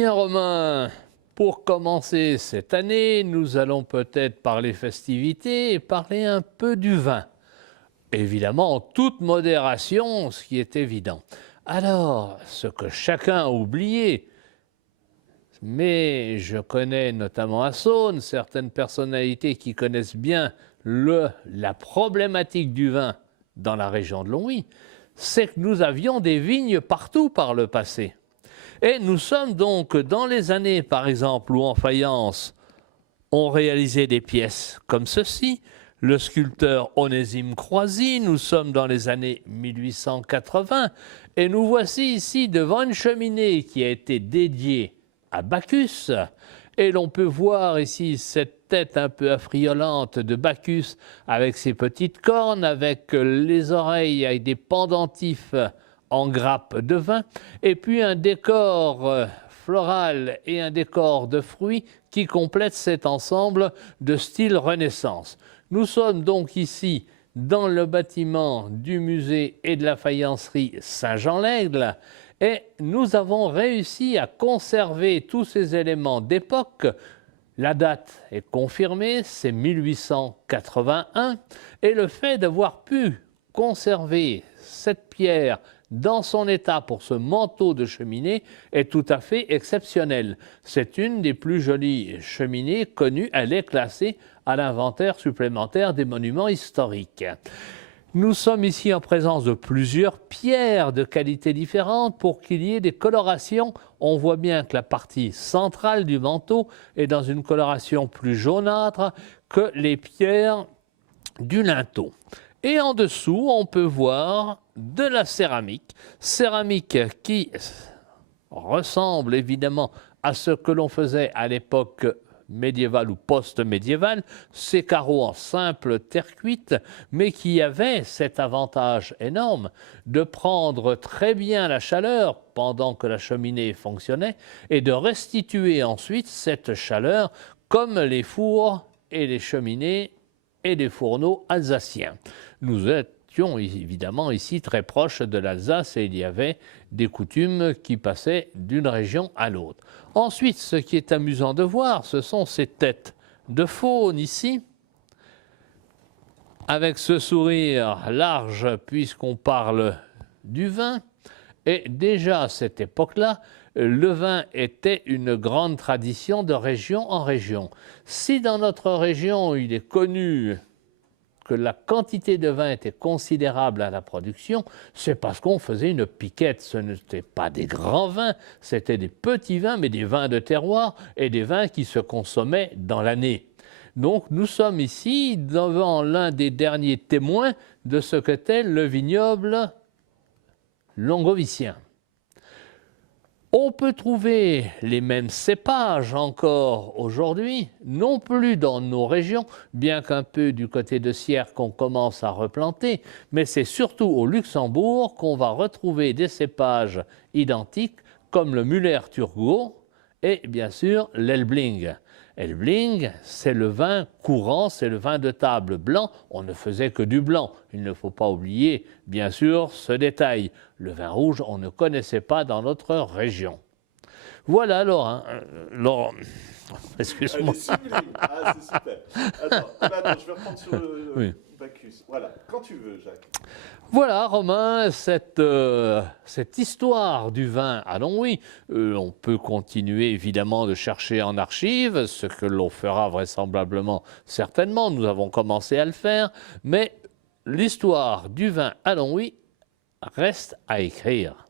bien, Romain, pour commencer cette année, nous allons peut-être parler festivités et parler un peu du vin. Évidemment, en toute modération, ce qui est évident. Alors, ce que chacun a oublié, mais je connais notamment à Saône certaines personnalités qui connaissent bien la problématique du vin dans la région de Longwy, c'est que nous avions des vignes partout par le passé. Et nous sommes donc dans les années, par exemple, où en faïence, on réalisait des pièces comme ceci. Le sculpteur Onésime Croisy, nous sommes dans les années 1880, et nous voici ici devant une cheminée qui a été dédiée à Bacchus, et l'on peut voir ici cette tête un peu affriolante de Bacchus avec ses petites cornes, avec les oreilles avec des pendentifs en grappe de vin, et puis un décor floral et un décor de fruits qui complètent cet ensemble de style Renaissance. Nous sommes donc ici dans le bâtiment du musée et de la faïencerie Saint-Jean-l'Aigle, et nous avons réussi à conserver tous ces éléments d'époque. La date est confirmée, c'est 1881, et le fait d'avoir pu conserver cette pierre dans son état pour ce manteau de cheminée est tout à fait exceptionnel. C'est une des plus jolies cheminées connues, elle est classée à l'inventaire supplémentaire des monuments historiques. Nous sommes ici en présence de plusieurs pierres de qualité différente pour qu'il y ait des colorations. On voit bien que la partie centrale du manteau est dans une coloration plus jaunâtre que les pierres du linteau. Et en dessous, on peut voir de la céramique qui ressemble évidemment à ce que l'on faisait à l'époque médiévale ou post-médiévale, ces carreaux en simple terre cuite, mais qui avaient cet avantage énorme de prendre très bien la chaleur pendant que la cheminée fonctionnait et de restituer ensuite cette chaleur comme les fours et les cheminées et les fourneaux alsaciens. Nous étions évidemment ici très proches de l'Alsace et il y avait des coutumes qui passaient d'une région à l'autre. Ensuite, ce qui est amusant de voir, ce sont ces têtes de faune ici, avec ce sourire large puisqu'on parle du vin. Et déjà à cette époque-là, le vin était une grande tradition de région en région. Si dans notre région, il est connu que la quantité de vin était considérable à la production, c'est parce qu'on faisait une piquette. Ce n'était pas des grands vins, c'était des petits vins, mais des vins de terroir et des vins qui se consommaient dans l'année. Donc nous sommes ici devant l'un des derniers témoins de ce qu'était le vignoble longovicien. On peut trouver les mêmes cépages encore aujourd'hui, non plus dans nos régions, bien qu'un peu du côté de Sierre qu'on commence à replanter, mais c'est surtout au Luxembourg qu'on va retrouver des cépages identiques comme le Müller-Thurgau et bien sûr l'Elbling. Elbling, c'est le vin courant, c'est le vin de table blanc. On ne faisait que du blanc. Il ne faut pas oublier, bien sûr, ce détail. Le vin rouge, on ne connaissait pas dans notre région. Voilà alors, Laurent, excuse-moi. Ah, c'est super. Attends, je vais reprendre sur le oui. Bacchus. Voilà, quand tu veux, Jacques. Voilà, Romain, cette histoire du vin à Longwy. On peut continuer évidemment de chercher en archives, ce que l'on fera vraisemblablement certainement. Nous avons commencé à le faire, mais l'histoire du vin à Longwy reste à écrire.